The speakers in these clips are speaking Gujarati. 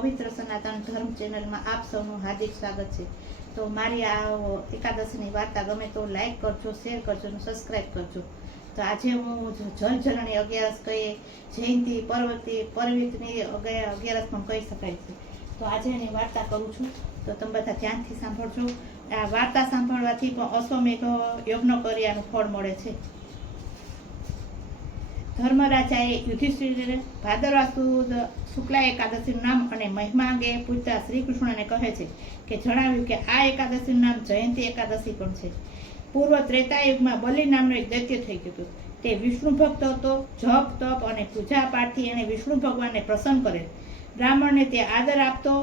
પવિત્ર સનાતન ધર્મ ચેનલમાં આપ સૌનું હાર્દિક સ્વાગત છે। તો મારી આ એકાદશીની વાર્તા ગમે તો લાઈક કરજો, શેર કરજો અને સબસ્ક્રાઈબ કરજો। તો આજે હું જલઝરણી અગિયારસ કહીએ, જયંતિ પર્વતની અગિયારસ પણ કહી શકાય છે। તો આજે એની વાર્તા કરું છું, તો તમે બધા ધ્યાનથી સાંભળજો। આ વાર્તા સાંભળવાથી પણ અશ્વમેઘ યજ્ઞ કર્યાનું ફળ મળે છે। ધર્મરાજાએ યુધિષ્ઠિરને ભાદરવા સુદ શુક્લા એકાદશીનું નામ અને મહિમા અંગે પૂછતા શ્રી કૃષ્ણને કહે છે કે જણાવ્યું કે આ એકાદશીનું નામ જયંતિ એકાદશી પણ છે। પૂર્વ ત્રેતા યુગમાં બલિ નામનો એક દૈત્ય થઈ ગયો હતો। તે વિષ્ણુ ભક્ત હતો। જપ તપ અને પૂજા પાઠથી એણે વિષ્ણુ ભગવાનને પ્રસન્ન કરે। બ્રાહ્મણને તે આદર આપતો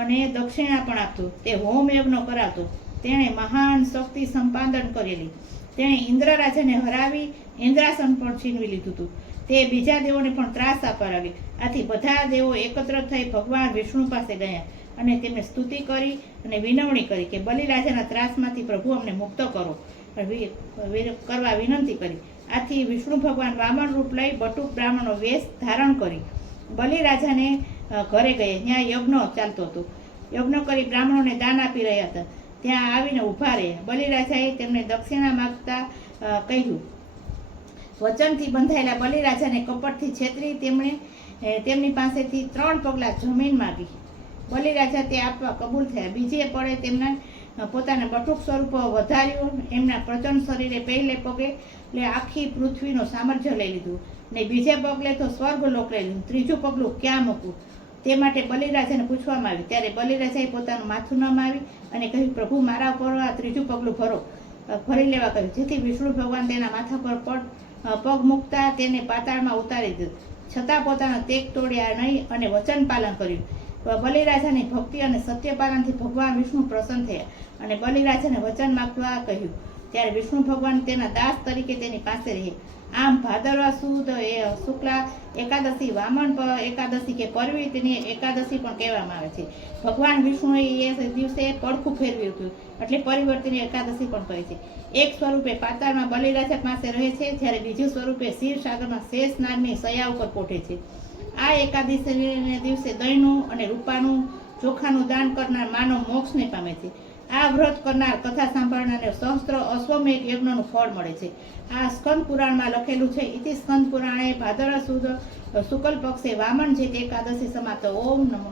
અને દક્ષિણા પણ આપતો। તે હોમ યજ્ઞ કરાવતો। તેણે મહાન શક્તિ સંપાદન કરેલી। તેણે ઇન્દ્ર રાજાને હરાવી ઇન્દ્રાસન પણ છીનવી લીધું હતું। તે બીજા દેવોને પણ ત્રાસ આપવા લાગી। આથી બધા દેવો એકત્ર થઈ ભગવાન વિષ્ણુ પાસે ગયા અને તેમને સ્તુતિ કરી અને વિનવણી કરી કે બલિ રાજાના ત્રાસમાંથી પ્રભુ અમને મુક્ત કરો કરવા વિનંતી કરી। આથી વિષ્ણુ ભગવાન વામન રૂપ લઈ બટુક બ્રાહ્મણનો વેશ ધારણ કરી બલિ રાજાને ઘરે ગયા। ત્યાં યજ્ઞ ચાલતો હતો। યજ્ઞ કરી બ્રાહ્મણોને દાન આપી રહ્યા હતા। ત્યાં આવીને ઊભા રહ્યા। બલિ રાજાએ તેમને દક્ષિણા માગતા કહ્યું। વચનથી બંધાયેલા બલિ રાજાને કપટથી છેતરી તેમની પાસેથી 3 પગલાં જમીન માગી। બલિ રાજા તે આપવા કબૂલ થયા। બીજે પળે તેમના પોતાના બટુક સ્વરૂપ વધાર્યું। એમના પ્રચંડ શરીરે પહેલે પગલે આખી પૃથ્વીનો સામ્રાજ્ય લઈ લીધું ને બીજે પગલે તો સ્વર્ગલોક લઈ લીધું। ત્રીજું પગલું ક્યાં મૂકવું તે માટે બલિ રાજાને પૂછવામાં આવ્યું। ત્યારે બલિ રાજાએ પોતાનું માથું નમાવી અને કહ્યું, પ્રભુ મારા ઉપર આ ત્રીજું પગલું ભરી લેવા કહ્યું। જેથી વિષ્ણુ ભગવાન તેના માથા પર પગ મૂકતા તેને પાતાળમાં ઉતારી દીધું। છતાં પોતાના તેગ તોડ્યા નહીં અને વચન પાલન કર્યું। બલિ રાજાની ભક્તિ અને સત્યપાલનથી ભગવાન વિષ્ણુ પ્રસન્ન થયા અને બલિ રાજાને વચન માગવા કહ્યું। ત્યારે વિષ્ણુ ભગવાન તેના દાસ તરીકે તેની પાસે રહે। આમ ભાદરવા સુદ શુક્લા એકાદશી વામન એકાદશી કે પર્વતની એકાદશી પણ કહેવામાં આવે છે। ભગવાન વિષ્ણુએ એ દિવસે પડખું ફેરવ્યું હતું એટલે પરિવર્તની એકાદશી પણ કહે છે। એક સ્વરૂપે પાતાળમાં બલિ રાજા પાસે રહે છે, જ્યારે બીજું સ્વરૂપે ક્ષીરસાગરમાં શેષ નાગની સયા ઉપર પોઢે છે। આ એકાદશીને દિવસે દહીંનું અને રૂપાનું ચોખાનું દાન કરનાર માનવ મોક્ષને પામે છે। આ વ્રત કરનાર કથા સાંભળનારને સહસ્ત્ર અશ્વમેઘ યજ્ઞનું ફળ મળે છે। આ સ્કંદ પુરાણમાં લખેલું છે। ઇતિ સ્કંદ પુરાણે ભાદરવા સુદ શુક્લ પક્ષે વામન જે એકાદશી સમાપ્ત। ઓમ નમો